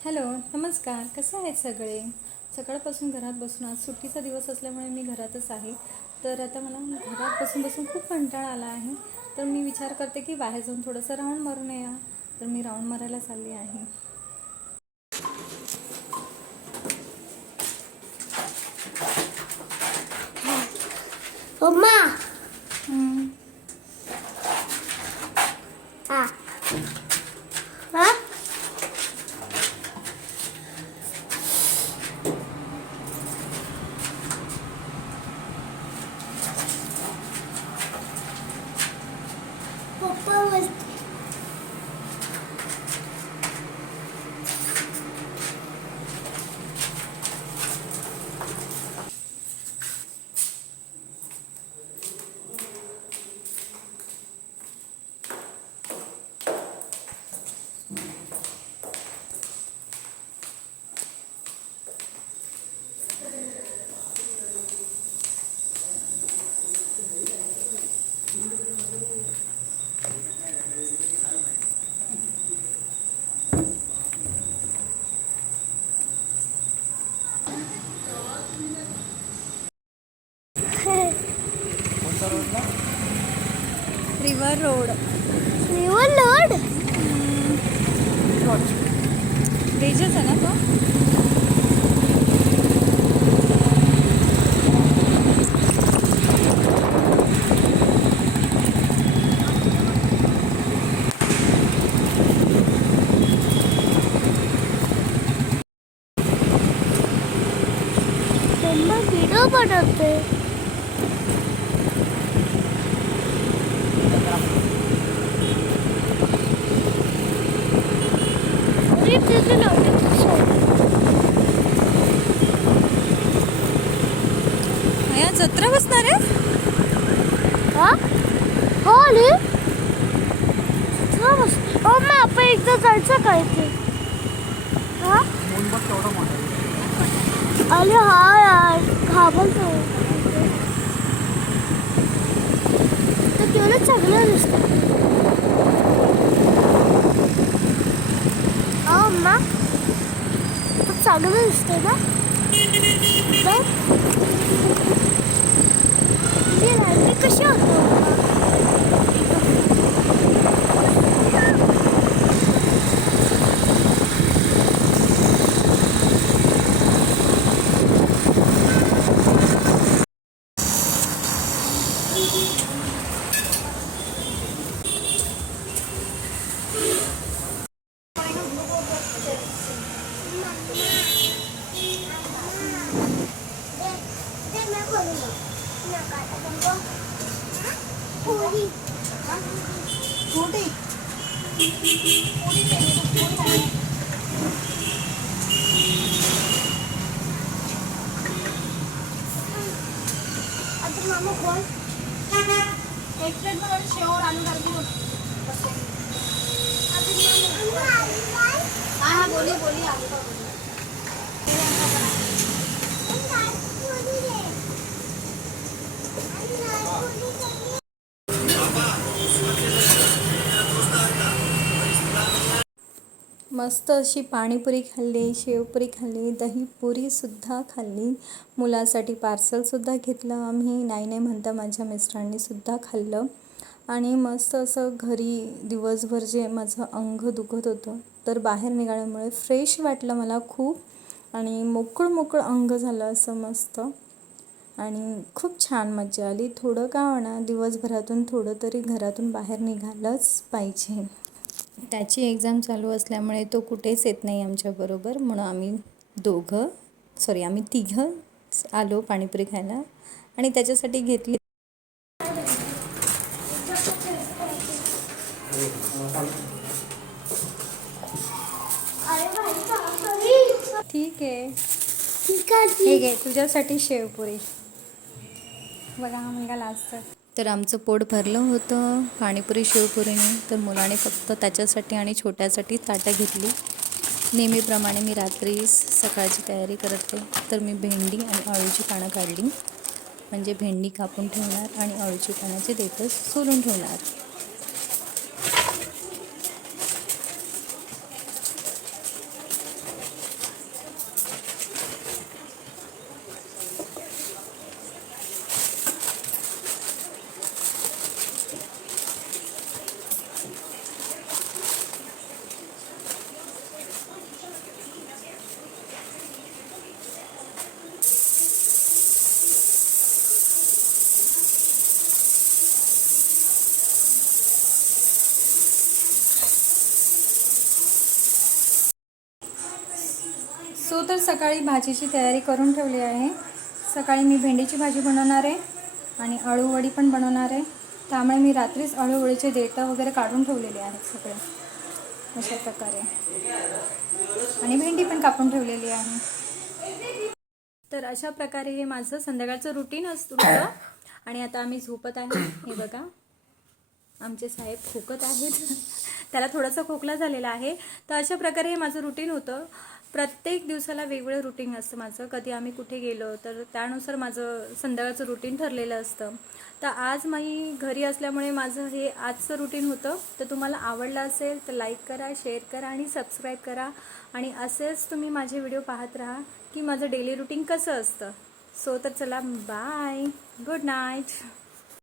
Hello, नमस्कार. कसे आहेत सगळे? सकाळपासून घरात बसून आज सुट्टीचा दिवस असल्यामुळे मी घरातच आहे. तर आता मला घरात बसून बसून खूप कंटाळा आला आहे. तर मी विचार करते की बाहेर जाऊन थोडंसं राऊंड मारून या. तर मी राऊंड मारायला चालली आहे. मम्मा हम्म, हा हा पप्पा बोलते रिव्हर रोड. रिव्हर लोड ब्रिजच आहे ना तो? मम्मा व्हिडिओ बनवते. अरे तिथे या जत्रा बसणार आहे? हा हो रे बस. मम्मा आपण एकदा जायचं काय ते हा अरे हा यार घाबरतो. तर केवढं चांगलं दिसतं. हा मम्मा खूप चांगलं दिसतंय ना. बघ ही रात्री कशी होतो. मामा बोल एक प्लेट में शेव और आलू डाल दी. हाँ हाँ बोलिए बोलिए आलू का बोलिए. मस्त अशी पाणीपुरी खाल्ली, शेवपुरी खाल्ली, दहीपुरीसुद्धा खाल्ली. मुलासाठी पार्सलसुद्धा घेतलं आम्ही. नाही नाही म्हणता माझ्या मिस्टरांनीसुद्धा खाल्लं. आणि मस्त असं घरी दिवसभर जे माझं अंग दुखत होतं तर बाहेर निघाल्यामुळे फ्रेश वाटलं मला खूप. आणि मोकळं मोकळं अंग झालं असं मस्त. आणि खूप छान मजा आली. थोडं का होईना दिवसभरातून थोडं तरी घरातून बाहेर निघालंच पाहिजे. त्याची एक्झाम चालू असल्यामुळे तो कुठेच येत नाही आमच्याबरोबर, म्हणून आम्ही तिघं आलो पाणीपुरी खायला. आणि त्याच्यासाठी घेतली. ठीक आहे, हे घे तुझ्यासाठी शेवपुरी. बघा हा मुलगा लाजतोय. तर आमचं पोट भरलं होतं पाणीपुरी शेवपुरीने. तर मुलाने फक्त त्याच्यासाठी आणि छोट्यासाठी ताटं घेतली. नेहमीप्रमाणे मी रात्री सकाळची तयारी करते. तर मी भेंडी आणि अळूची पानं काढली. म्हणजे भेंडी कापून ठेवणार आणि अळूची पानाचे देठं सोलून ठेवणार. सो तर सकाळी भाजीची तयारी करून ठेवली आहे. सकाळी मी भेंडीची भाजी बनवणार आहे आणि अळूवडी पण बनवणार आहे. त्यामुळे मी रात्रीच अळूवडीचे देठं वगैरे काढून ठेवलेले आहेत सगळे अशा प्रकारे, आणि भेंडी पण कापून ठेवलेली आहे. तर अशा प्रकारे हे माझं संध्याकाळचं रुटीन होतं. आणि आता आम्ही झोपत आहे. हे बघा आमचे साहेब खोकत आहेत. त्याला थोडासा खोकला झालेला आहे. तर अशा प्रकारे हे माझं रुटीन होतं. प्रत्येक दिवसाला वेगवेगळं रुटीन असतं माझं. कधी आम्ही कुठे गेलो तर त्यानुसार माझं संध्याकाळचं रुटीन ठरलेलं असतं. तर आज मी घरी असल्यामुळे माझं हे आजचं रुटीन होतं. तर तुम्हाला आवडलं असेल तर लाईक करा, शेअर करा आणि सबस्क्राईब करा. आणि असेच तुम्ही माझे व्हिडिओ पाहत राहा की माझं डेली रुटीन कसं असतं. सो तर चला, बाय, गुड नाईट.